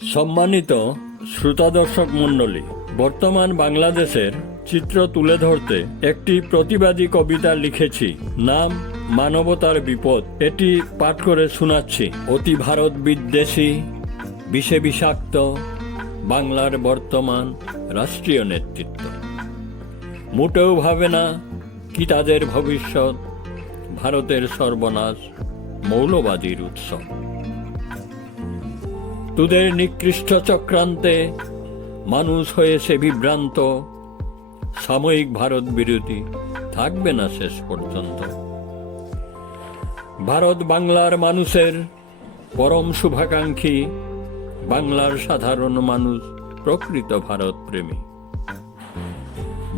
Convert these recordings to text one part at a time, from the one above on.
সম্মানিত শ্রোতা দর্শক মণ্ডলী, বর্তমান বাংলাদেশের চিত্র তুলে ধরতে একটি প্রতিবাদী কবিতা লিখেছি। নাম মানবতার বিপদ। এটি পাঠ করে শোনাচ্ছি। অতি ভারত বিদ্বেষী, বিষে বিষাক্ত বাংলার বর্তমান রাষ্ট্রীয় নেতৃত্ব মোটেও ভাবে না কি তাদের ভবিষ্যৎ, ভারতের সর্বনাশ মৌলবাদীর উৎসব। তোদের নিকৃষ্ট চক্রান্তে মানুষ হয়েছে বিভ্রান্ত, সাময়িক ভারত বিরোধী থাকবে না শেষ পর্যন্ত। ভারত বাংলার মানুষের পরম শুভাকাঙ্ক্ষী, বাংলার সাধারণ মানুষ প্রকৃত ভারত প্রেমী।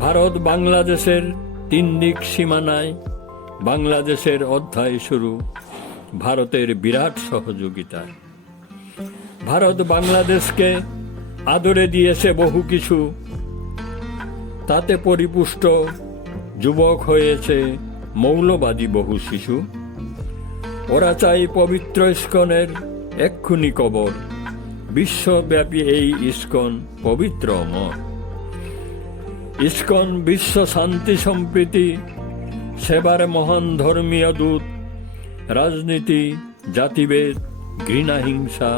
ভারত বাংলাদেশের তিন দিক সীমানায় বাংলাদেশের অধ্যায় শুরু ভারতের বিরাট সহযোগিতায়। ভারত বাংলাদেশকে আদরে দিয়েছে বহু কিছু, তাতে পরিপুষ্ট যুবক হয়েছে মৌলবাদী বহু শিশু। ওরা চাই পবিত্র ইস্কনের এক্ষুনি কবর, বিশ্বব্যাপী এই ইস্কন পবিত্র অমর। ইস্কন বিশ্ব শান্তি সম্প্রীতি সেবার মহান ধর্মীয় দূত, রাজনীতি জাতিভেদ ঘৃণা হিংসা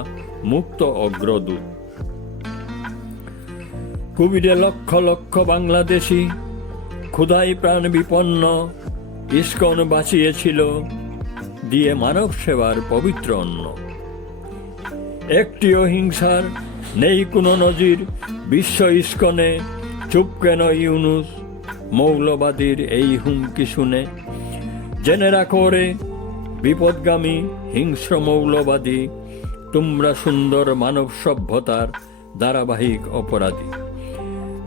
মুক্ত অগ্রদূত। কোভিডে লক্ষ লক্ষ বাংলাদেশি ক্ষুধায় প্রাণ বিপন্ন, ইস্কন বাঁচিয়েছিল দিয়ে মানব সেবার পবিত্র অন্ন। একটিও হিংসার নেই কোনো নজির বিশ্ব ইস্কনে, চুপ কেন ইউনুস মৌলবাদীর এই হুমকি শুনে? জেনে রাখো রে বিপদগামী হিংস্র মৌলবাদী, তোমরা সুন্দর মানব সভ্যতার ধারাবাহিক অপরাধী।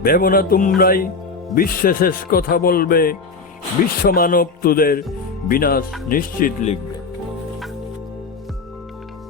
ভেবো না তোমরাই বিশ্বে শেষ কথা বলবে, বিশ্ব মানব তোদের বিনাশ নিশ্চিত লিখবে।